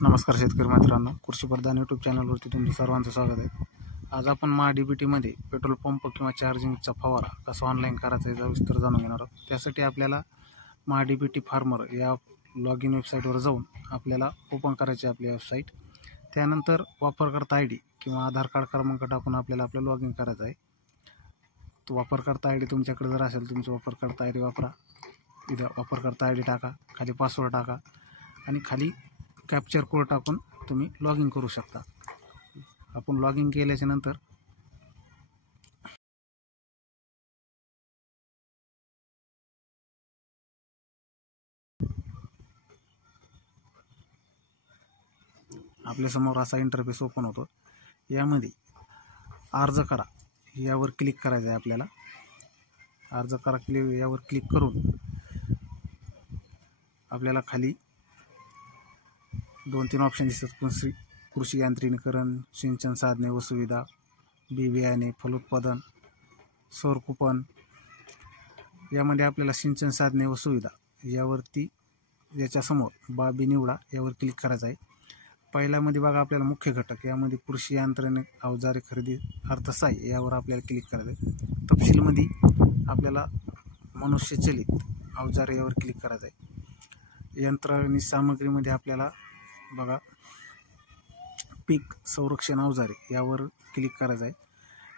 नमस्कार शेतकरी मित्रांनो, कृषी प्रधान यूट्यूब चॅनलवरती तुमचं सर्वांचं स्वागत आहे। आज आपण MahaDBTमध्ये पेट्रोल पंप किंवा चार्जिंगचा फवारा कसा ऑनलाईन करायचा याचा विस्तार जाणून घेणार आहोत। त्यासाठी आपल्याला MahaDBT फार्मर या लॉगिन वेबसाईटवर जाऊन आपल्याला ओपन करायची आपली वेबसाईट। त्यानंतर वापरकर्ता ID किंवा आधार कार्ड क्रमांक टाकून आपल्याला आपलं लॉगिन करायचं आहे। तो वापरकर्ता ID तुमच्याकडे जर असेल तुमचा वापरकर्ता ID वापरा। इथं वापरकर्ता ID टाका, खाली पासवर्ड टाका आणि खाली कॅप्चर कोड टाकून तुम्ही लॉगिन करू शकता। आपण लॉगिन केल्याच्या नंतर आपल्या समोर असा इंटरफेस ओपन होतो। यामध्ये अर्ज करा यावर क्लिक करायचं आहे आपल्याला। अर्ज करा यावर क्लिक करून आपल्याला खाली 2-3 ऑप्शन दिसतात। कृषी यांत्रिकीकरण, सिंचन साधने व सुविधा, बी बियाणे, फलोत्पादन, सौर कूपन। यामध्ये आपल्याला सिंचन साधने व सुविधा यावरती याच्यासमोर बाबी निवडा यावर क्लिक करायचं आहे। पहिल्यामध्ये बघा आपल्याला मुख्य घटक, यामध्ये कृषी यंत्रणा अवजारे खरेदी अर्थसहाय्य यावर आपल्याला क्लिक करायचं आहे। तपशीलमध्ये आपल्याला मनुष्यचलित अवजारे यावर क्लिक करायचं आहे। यंत्र आणि सामग्रीमध्ये आपल्याला बघा पीक संरक्षण अवजारे यावर क्लिक करायचं आहे।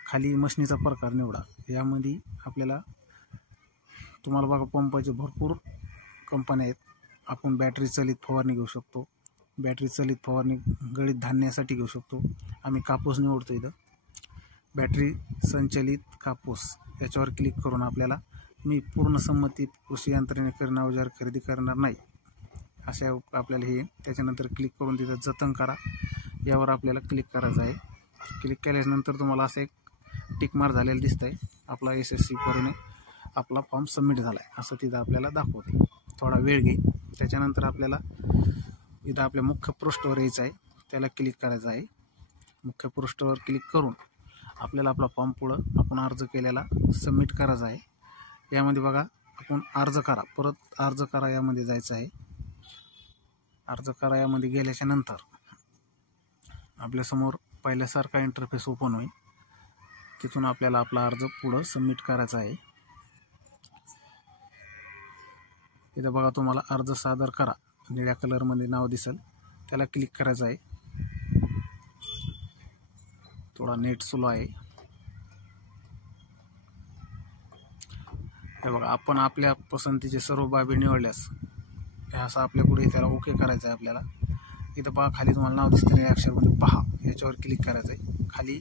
खाली मशीनीचा प्रकार निवडा। यामध्ये आपल्याला तुम्हाला बघा पंपाचे भरपूर कंपन्या आहेत। आपण बॅटरी चालित फवारणी घेऊ शकतो, बॅटरी चालित फवारणी गळीत धान्यासाठी घेऊ शकतो। आम्ही कापूस निवडतो। इथं बॅटरी संचलित कापूस याच्यावर क्लिक करून आपल्याला मी पूर्ण संमती कृषी यंत्रणेकरण अवजार खरेदी करणार नाही अशा आपल्याला हे त्याच्यानंतर क्लिक करून तिथं जतन करा यावर आपल्याला क्लिक करायचं आहे। क्लिक केल्यानंतर तुम्हाला असं एक टिक मार्क झालेलं दिसतंय। आपला SSC करून आपला फॉर्म सबमिट झाला आहे असं तिथं आपल्याला दाखवते। थोडा वेळ घेईल। त्याच्यानंतर आपल्याला इथं आपल्या मुख्य पृष्ठावर यायचं आहे, त्याला क्लिक करायचं आहे। मुख्य पृष्ठावर क्लिक करून आपल्याला आपला फॉर्म पुढं आपण अर्ज केलेला सबमिट करायचा आहे। यामध्ये बघा आपण अर्ज करा, परत अर्ज करा यामध्ये जायचं आहे। अर्ज करा यामध्ये गेल्याच्या नंतर आपल्यासमोर पहिल्यासारखा इंटरफेस ओपन होईल। तिथून आपल्याला आपला अर्ज पुढं सबमिट करायचा आहे। इथं बघा तुम्हाला अर्ज सादर करा निळ्या कलरमध्ये नाव दिसेल, त्याला क्लिक करायचं आहे। थोडा नेट स्लो आहे। हे बघा आपण आपल्या पसंतीचे सर्व बाबी निवडल्यास हे असं आपल्या पुढे त्याला ओके करायचं आहे आपल्याला। इथं पहा खाली तुम्हाला नाव दिसतं निळ्या अक्षरामध्ये पहा याच्यावर क्लिक करायचं आहे। खाली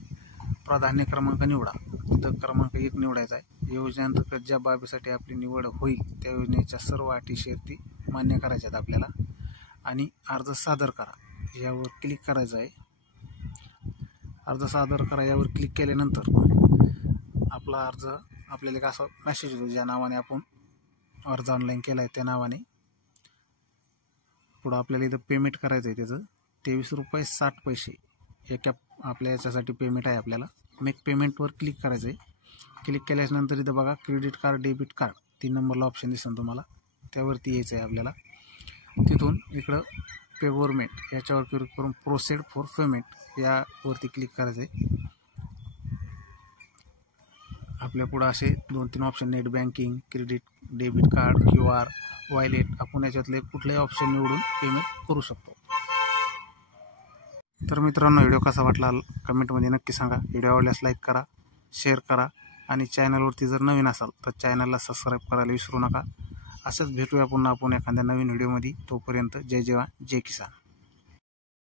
प्राधान्य क्रमांक निवडा, इथं क्रमांक 1 निवडायचा आहे। योजनेअंतर्गत ज्या बाबीसाठी आपली निवड होईल त्या योजनेच्या सर्व अटी शर्ती मान्य करायच्या आहेत आपल्याला आणि अर्ज सादर करा यावर क्लिक करायचं आहे। अर्ज सादर करा यावर क्लिक केल्यानंतर आपला अर्ज आपल्याला एक असा मेसेज होतो, ज्या नावाने आपण अर्ज ऑनलाईन केला आहे त्या नावाने। पुढं आपल्याला इथं पेमेंट करायचं आहे, त्याचं ₹23.60 एका आपल्या याच्यासाठी पेमेंट आहे आपल्याला। मेक पेमेंटवर क्लिक करायचं आहे। क्लिक केल्यानंतर इथं बघा क्रेडिट कार्ड, डेबिट कार्ड 3 नंबरला ऑप्शन दिसेल तुम्हाला, त्यावरती यायचं आहे आपल्याला। तिथून इकडं पे गव्हर्नमेंट याच्यावर क्लिक करून प्रोसेड फॉर पेमेंट यावरती क्लिक करायचं आहे। आपल्या पुढं असे 2-3 option net banking, credit, debit card, QR, wallet, आपण याच्यातले कुठलेही ऑप्शन निवडून पेमेंट करू शकतो। तर मित्रांनो, व्हिडिओ कसा वाटला कमेंटमध्ये नक्की सांगा। व्हिडिओ आवडल्यास लाईक करा, शेअर करा आणि चॅनलवरती जर नवीन असाल तर चॅनलला सबस्क्राईब करायला विसरू नका। असंच भेटूया पुन्हा आपण एखाद्या नवीन व्हिडिओमध्ये। तोपर्यंत जय जवान जय किसान।